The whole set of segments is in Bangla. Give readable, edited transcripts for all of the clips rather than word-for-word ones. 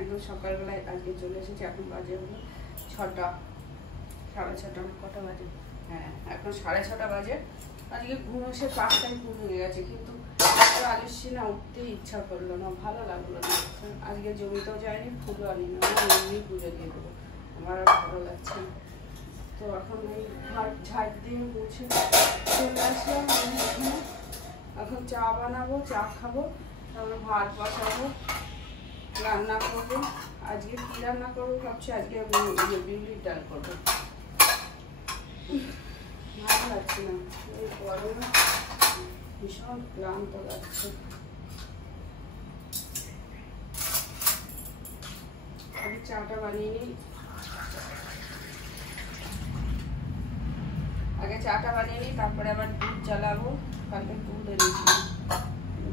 একদম সকালবেলায় আজকে চলে এসেছি। এখন বাজে হলো 6টা, 6:30 কটা বাজে? হ্যাঁ, এখন 6:30 বাজে। আজকে ঘুম এসে 5টায় ঘুম হয়ে গেছে, কিন্তু আলস্যি না, উঠতে ইচ্ছা করলো না, ভালো লাগলো না। আজকে জমিতেও যায়নি, ফুলও আনি না, এমনি পুজো দিয়ে দেবো, আমার আর ভালো লাগছে না। তো এখন এই ঝাড় দিয়ে মুছে চলে আসলাম। এখন চা বানাবো, চা খাবো, তারপরে ভাত বসাবো, রান্না করবো। আজকে কি রান্না করবো ভাবছি, আজকে বিউলির ডাল করবো। ভালো লাগছে না, এই গরমে ভীষণ ক্লান্ত লাগছে। আগে চাটা বানিয়ে নিই, তারপরে আবার দুধ জ্বালাবো। কালকে দুধ এনেছি,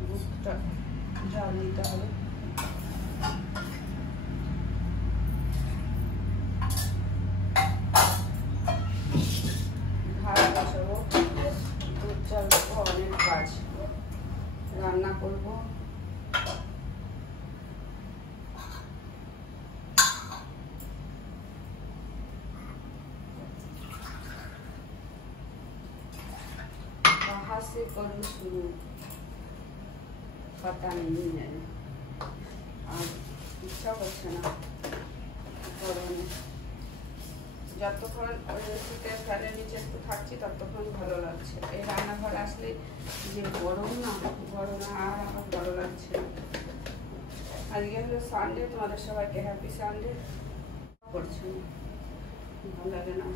দুধটা জ্বাল দিতে হবে। ভাত বসাবো, দুধ জ্বালাবো, অনেক কাজ, রান্না করবো। कहाँ से करूँ शुरू पता नहीं है, আর ইচ্ছা করছে না গরমে। যতক্ষণ শীতে ফ্যানের নিচে একটু থাকছি ততক্ষণ ভালো লাগছে। এই রান্নাঘর আসলে যে গরম না, গরমে আর আমার ভালো লাগছে না। আজকে হলো সানডে, তোমাদের সবাইকে হ্যাপি সানডে। করছে না, ভালো লাগে না।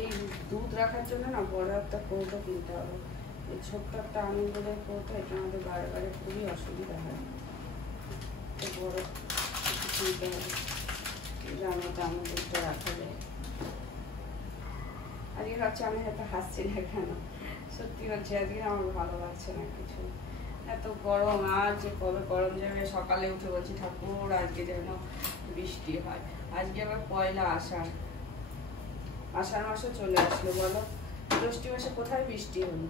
এই দুধ রাখার জন্য না বড় একটা কৌটো কিনতে হবে। এই ছোট্ট একটা আনন্দের কৌটো, এটা আমাদের বারে বারে খুবই অসুবিধা হয়। বড় কিছু কিনতে হবে, জানো তো আমার দুধটা রাখা যায়। আজকে ভাবছি আমি এত হাসছি না কেন, সত্যি হচ্ছে আজকে আমার ভালো লাগছে না কিছু। এত গরম, আর যে কবে গরম যাবে। সকালে উঠে বলছি ঠাকুর আজকে যেন বৃষ্টি হয়। আজকে আবার পয়লা আষাঢ়, আষাঢ় মাসও চলে আসলো। বলো, জ্যৈষ্ঠ মাসে কোথায় বৃষ্টি হলো?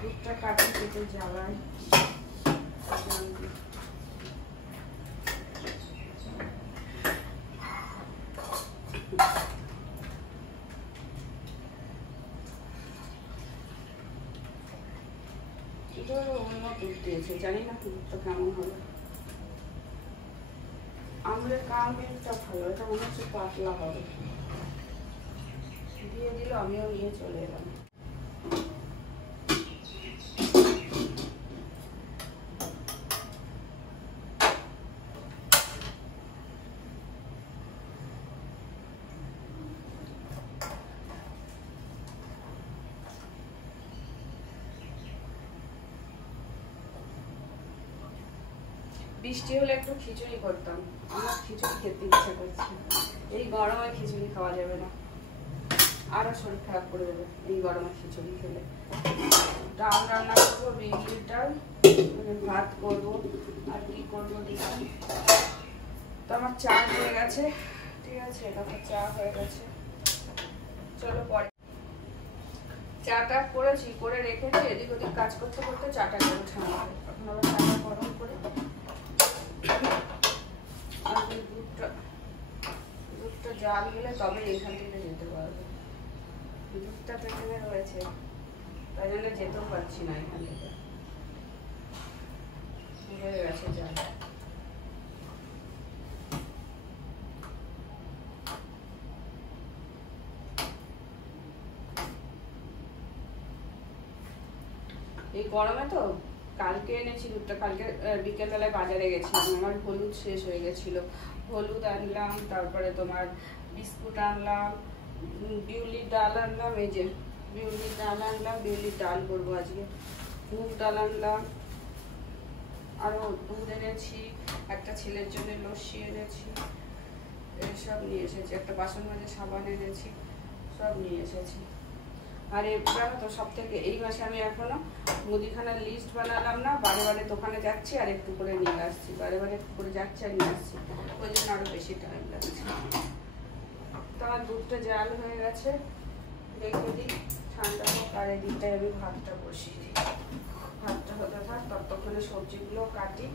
দুধটা কাটি কেটে জ্বালাই। অন্য দুধ দিয়েছে, জানি না দুধটা কেমন হবে। আমলের কাম মিল্কটা ভালো, এটা মনে হচ্ছে পাতলা হবে। দিয়ে দিল, আমিও নিয়ে চলে এলাম। বৃষ্টি হলে একটু খিচুড়ি করতাম, আমার খিচুড়ি খেতে ইচ্ছা করছে। এই গরমে খিচুড়ি খাওয়া যাবে না, আরো শরীর খারাপ করে দেবে এই গরমে খিচুড়ি খেলে। ডাল রান্না করবো, বিউলির ডাল, ভাত করবো, আর কি করবো দেখি। তো আমার চা হয়ে গেছে, ঠিক আছে, আমার চা হয়ে গেছে। চলো পরে চাটা করেছি, করে রেখেছি, এদিক ওদিক কাজ করতে করতে চাটা করে ঠান্ডা। এখন আবার চাটা গরম করে দুধটা জাল গেলে তবে এখান থেকে যেতে পারবে। দুধটা পেছনে রয়েছে, তাই জন্য যেতেও পারছি না এখান থেকে, হয়ে গেছে জাল। এই গরমে তো কালকে এনেছি দুধটা, কালকে বিকেলবেলায় বাজারে গেছিলাম, আমার হলুদ শেষ হয়ে গেছিলো, হলুদ আনলাম, তারপরে তোমার বিস্কুট আনলাম, বিউলির ডাল আনলাম, এই যে বিউলির ডাল আনলাম, বিউলির ডাল করবো আজকে, মুগ ডাল আনলাম, আরও দুধ এনেছি, একটা ছেলের জন্য লস্যি এনেছি, এইসব নিয়ে এসেছি, একটা বাসন মাজা সাবান এনেছি, সব নিয়ে এসেছি। আর এবার তো সব থেকে এই মাসে আমি এখনো মুদিখানার লিস্ট বানালাম না, বারে বারে দোকানে যাচ্ছি আর একটু করে নিয়ে আসছি, বারে বারে একটু করে যাচ্ছি আর নিয়ে আসছি, ওই জন্য আরো বেশি টাইম লাগছে। তো আমার দুধটা জাল হয়ে গেছে, রেখে দিই ঠান্ডা হোক, আর এই দিকটায় আমি ভাতটা বসিয়ে দিই। ভাতটা হতে থাক, ততক্ষণে সবজিগুলো কাটি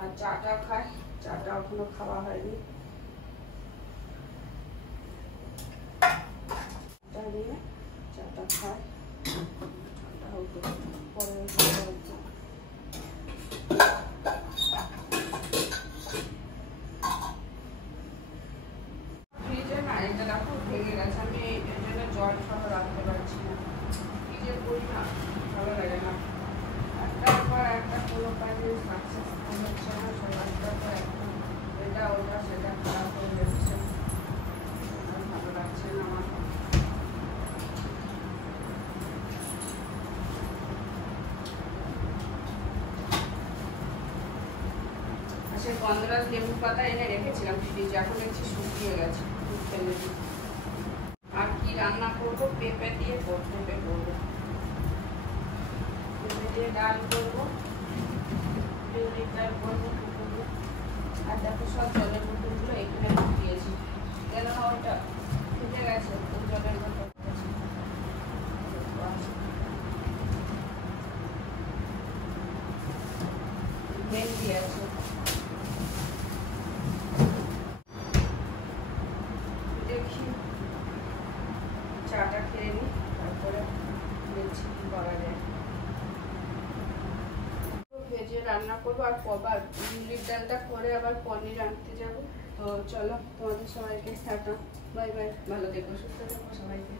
আর চাটা খাই, চাটা এখনো খাওয়া হয়নি। নিয়ে চাটা খাই, ঠান্ডা হোক পরে ফ্রিজে না এটা রাখো ভেঙে গেছে, আমি এর জন্য জল সহ রাখতে পারছি না, ফ্রিজে করি না ভালো লাগে না, একটার পর একটা কোনো কাজে সাকসেস হচ্ছে না, সব একটার পর একটা এটা ওটা সেটা খারাপ হয়ে যাচ্ছে, ভালো লাগছে না আমার। সে গন্ধরাজ লেবু পাতা এনে রেখেছিলাম ফ্রিজে, এখন দেখছি শুকিয়ে গেছে, ফেলে দিই। আর কি রান্না করবো, পেঁপে দিয়ে পেঁপে করবো, পেঁপে দিয়ে ডাল করবো, বিউলির ডাল করবো, আর দেখো সব জলের বোতলগুলো এখানে দিয়েছি, কেন না ওটা ফুটে গেছে, ওই জলের বোতল ভেন্ডি আছে। দেখি চাটা খেয়ে নিই, তারপরে দেখছি কি করা যায়। ভেজে রান্না করবো আর কবার বিউলির ডালটা করে আবার পনির আনতে যাবো। তো চলো তোমাদের সবাইকে টাটা, বাই বাই, ভালো থেকো, সুস্থ থেকো সবাইকে।